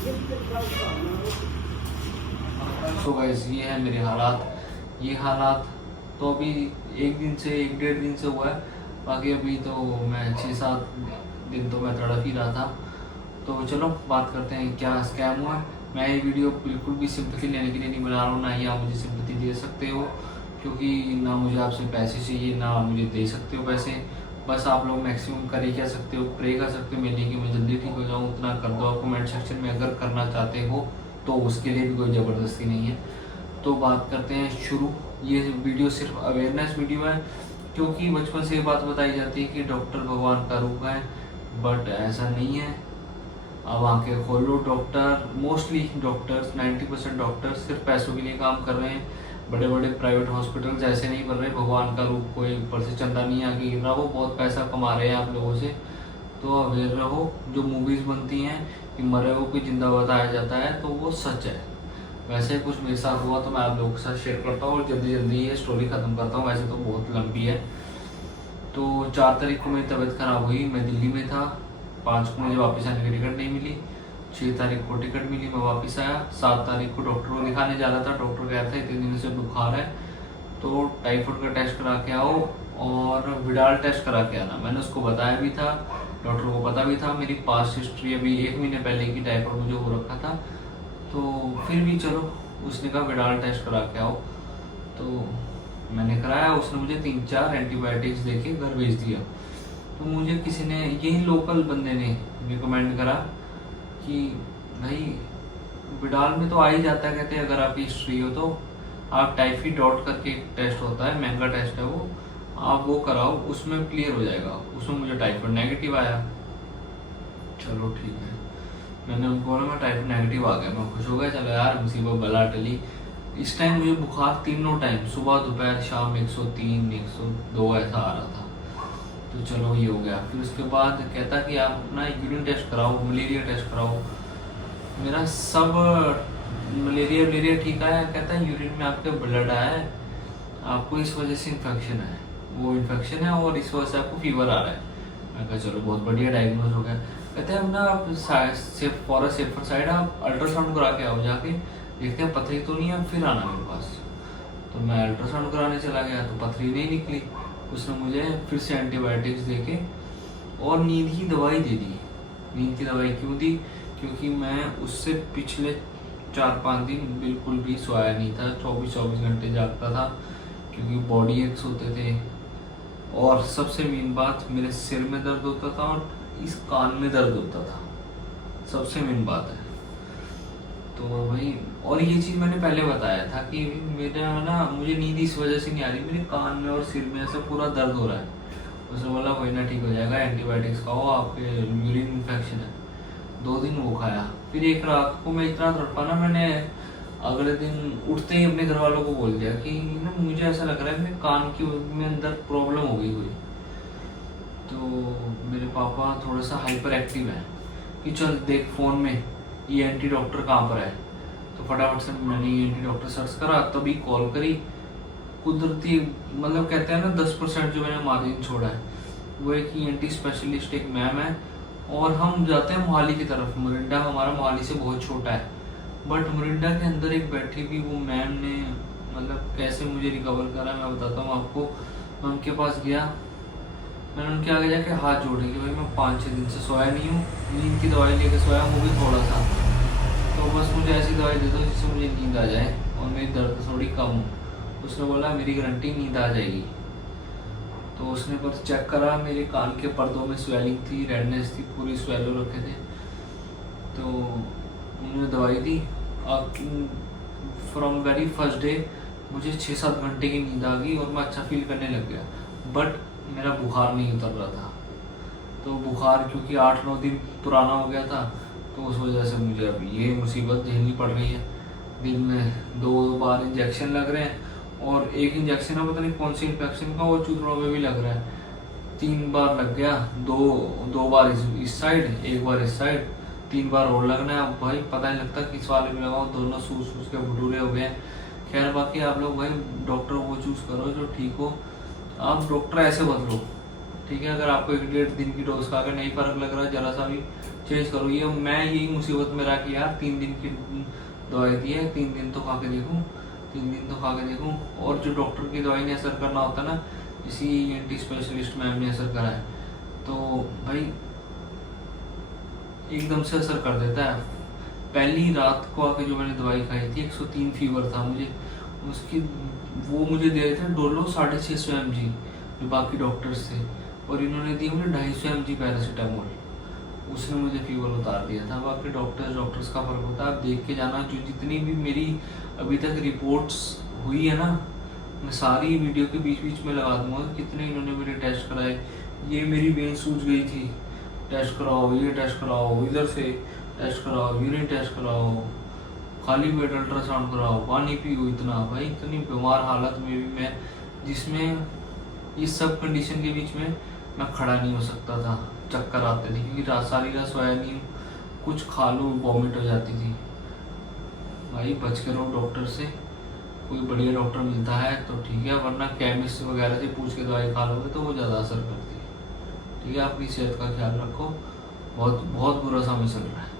So guys ये है मेरे हालात। ये हालात तो अभी एक दिन से 1-1.5 दिन से हुआ है। बाकी अभी तो मैं 6-7 दिन तो मैं तड़प ही रहा था। तो चलो बात करते हैं क्या स्कैम हुआ है। मैं ये वीडियो बिल्कुल भी सिंपैथी लेने के लिए नहीं बना रहा हूँ, ना ही आप मुझे सिंपैथी दे सकते हो, क्योंकि ना मुझे आपसे पैसे चाहिए, ना आप मुझे दे सकते हो पैसे। बस आप लोग मैक्सिमम कर ही क्या सकते हो, प्रे कर सकते हो मेरे लिए कि मैं जल्दी ठीक हो जाऊँ, उतना कर दो। आप कमेंट सेक्शन में अगर करना चाहते हो तो उसके लिए भी कोई ज़बरदस्ती नहीं है। तो बात करते हैं शुरू। ये वीडियो सिर्फ अवेयरनेस वीडियो है, क्योंकि बचपन से ये बात बताई जाती है कि डॉक्टर भगवान का रूप है, बट ऐसा नहीं है। अब आंखें खोलो, डॉक्टर मोस्टली डॉक्टर्स 90% डॉक्टर्स सिर्फ पैसों के लिए काम कर रहे हैं। बड़े बड़े प्राइवेट हॉस्पिटल्स ऐसे नहीं कर रहे भगवान का रूप कोई ऊपर से चंदा नहीं आके गिर रहा, वो बहुत पैसा कमा रहे हैं आप लोगों से। तो अवेयर रहो। जो मूवीज़ बनती हैं कि मरे हुए को जिंदा बताया जाता है तो वो सच है। वैसे कुछ मेरे साथ हुआ तो मैं आप लोगों के साथ शेयर करता हूँ और जल्दी जल्दी ये स्टोरी ख़त्म करता हूँ। वैसे तो बहुत लंबी है। तो 4 तारीख को मेरी तबीयत ख़राब हुई, मैं दिल्ली में था। 5 को मुझे वापस आने की टिकट नहीं मिली। 6 तारीख को टिकट मिली, मैं वापस आया। 7 तारीख को डॉक्टर को दिखाने जा रहा था। डॉक्टर कहता है 3 दिन से बुखार है तो टाइफाइड का टेस्ट करा के आओ और विडाल टेस्ट करा के आना। मैंने उसको बताया भी था, डॉक्टर को पता भी था मेरी पास्ट हिस्ट्री अभी 1 महीने पहले की टाइफाइड मुझे हो रखा था। तो फिर भी चलो, उसने कहा विडाल टेस्ट करा के आओ। तो मैंने कराया। उसने मुझे 3-4 एंटीबायोटिक्स दे के घर भेज दिया। तो मुझे किसी ने, यही लोकल बंदे ने रिकमेंड करा कि भाई विडाल में तो आ ही जाता है, कहते हैं अगर आपकी हिस्ट्री हो तो आप टाइफी डॉट करके एक टेस्ट होता है, महंगा टेस्ट है वो, आप वो कराओ, उसमें क्लियर हो जाएगा। उसमें मुझे टाइफाइड नेगेटिव आया। चलो ठीक है, मैंने उनको बोला मैं टाइफाइड नेगेटिव आ गया। मैं खुश हो गया, चलो यार मुसीबत बला टली। इस टाइम मुझे बुखार तीनों टाइम, सुबह दोपहर शाम 103 102 ऐसा आ रहा था। तो चलो ये हो गया। फिर उसके बाद कहता कि आप अपना यूरिन टेस्ट कराओ, मलेरिया टेस्ट कराओ। मेरा सब मलेरिया ठीक आया। कहता है यूरिन में आपके ब्लड आया है, आपको इस वजह से इन्फेक्शन है, वो इन्फेक्शन है और इस वजह से आपको फीवर आ रहा है। मैं कहा चलो बहुत बढ़िया डायग्नोज हो गया। कहते हैं अब ना आप फॉर अ सेफर साइड आप अल्ट्रासाउंड करा के आओ, जाके देखते हैं पथरी तो नहीं है, फिर आना मेरे पास। तो मैं अल्ट्रासाउंड कराने चला गया तो पथरी नहीं निकली। उसने मुझे फिर से एंटीबायोटिक्स दे के और नींद की दवाई दे दी। नींद की दवाई क्यों दी? क्योंकि मैं उससे पिछले 4-5 दिन बिल्कुल भी सोया नहीं था, 24-24 घंटे जागता था, क्योंकि बॉडी एक्स होते थे। और सबसे मेन बात, मेरे सिर में दर्द होता था और इस कान में दर्द होता था, सबसे मेन बात है। तो वही, और ये चीज़ मैंने पहले बताया था कि मेरा ना, मुझे नींद इस वजह से नहीं आ रही, मेरे कान में और सिर में ऐसा पूरा दर्द हो रहा है। उसने बोला कोई ना ठीक हो जाएगा, एंटीबायोटिक्स खाओ, आपके यूरिन इन्फेक्शन है। 2 दिन वो खाया। फिर एक रात को मैं इतना तड़पा ना, मैंने अगले दिन उठते ही अपने घर वालों को बोल दिया कि ना मुझे ऐसा लग रहा है मेरे कान की में अंदर प्रॉब्लम हो गई हुई। तो मेरे पापा थोड़ा सा हाइपर एक्टिव है कि चल देख फ़ोन में ENT डॉक्टर कहाँ पर है। तो फटाफट से मैंने ENT डॉक्टर सर्च करा, तभी कॉल करी। कुदरती, मतलब कहते हैं ना 10% जो मैंने मार्जिन छोड़ा है, वो एक ENT स्पेशलिस्ट एक मैम है। और हम जाते हैं मोहाली की तरफ। मोरिंडा हमारा मोहाली से बहुत छोटा है, बट मोरिंडा के अंदर एक बैठी भी वो मैम ने, मतलब कैसे मुझे रिकवर करा मैं बताता हूँ आपको। मैं उनके पास गया, मैंने उनके आगे जाके हाथ जोड़े कि भाई मैं 5-6 दिन से सोया नहीं हूँ, नींद की दवाई लेके सोया हूँ, वो भी थोड़ा सा। तो बस मुझे ऐसी दवाई दे दो जिससे मुझे नींद आ जाए और मेरी दर्द थोड़ी कम हो। उसने बोला मेरी गारंटी नींद आ जाएगी। तो उसने बस चेक करा, मेरे कान के पर्दों में स्वेलिंग थी, रेडनेस थी, पूरी स्वेलो रखे थे। तो उन्होंने दवाई दी। फ्रॉम वेरी फर्स्ट डे मुझे 6-7 घंटे की नींद आ गई और मैं अच्छा फील करने लग गया। बट मेरा बुखार नहीं उतर रहा था। तो बुखार क्योंकि 8-9 दिन पुराना हो गया था, तो उस वजह से मुझे अब ये मुसीबत झेलनी पड़ रही है। दिन में 2 बार इंजेक्शन लग रहे हैं, और एक इंजेक्शन है पता नहीं कौन सी इन्फेक्शन का, वो चूतड़ों में भी लग रहा है। 3 बार लग गया, दो बार इस साइड, 1 बार इस साइड, 3 बार और लगना है। अब भाई पता नहीं लगता किस वाले में लगाओ, दोनों सूस के भटूरे हो गए। खैर बाकी आप लोग भाई डॉक्टर वो चूज़ करो जो ठीक हो। आप डॉक्टर ऐसे बदलो, ठीक है, अगर आपको 1-1.5 दिन की डोज खा के नहीं फर्क लग रहा है जरा सा भी, चेंज करो। ये मैं यही मुसीबत में रहा कि यार 3 दिन की दवाई दी है, 3 दिन तो खा के देखूँ, 3 दिन तो खा के देखूँ। और जो डॉक्टर की दवाई ने असर करना होता है ना, इसी ENT स्पेशलिस्ट मैम ने असर करा है, तो भाई एकदम से असर कर देता है। पहली रात को आके जो मैंने दवाई खाई थी, 103 फीवर था मुझे, उसकी वो मुझे दे रहे थे डोलो 650 mg जो बाकी डॉक्टर्स थे, और इन्होंने दिया मुझे 250 mg पैरासीटामोल, उसने मुझे फीवर उतार दिया था। बाकी डॉक्टर्स का फर्क होता है, आप देख के जाना। जो जितनी भी मेरी अभी तक रिपोर्ट्स हुई है ना, मैं सारी वीडियो के बीच बीच में लगा दूंगा कितने इन्होंने मेरे टेस्ट कराए। ये मेरी वेन सूज गई थी, टेस्ट कराओ, ये टेस्ट कराओ, इधर से टेस्ट कराओ, यूरिन टेस्ट कराओ, खाली पेट अल्ट्रासाउंड कराओ, पानी पियो इतना। भाई इतनी बीमार हालत में भी मैं, जिसमें इस सब कंडीशन के बीच में मैं खड़ा नहीं हो सकता था, चक्कर आते थे क्योंकि सारी रात सोया नहीं हूँ, कुछ खा लो वॉमिट हो जाती थी। भाई बच के रहो डॉक्टर से, कोई बढ़िया डॉक्टर मिलता है तो ठीक है, वरना केमिस्ट वगैरह से पूछ के दवाई खा लोगे तो वो ज़्यादा असर करती है। ठीक है, अपनी सेहत का ख्याल रखो, बहुत बहुत बुरा समय चल रहा है।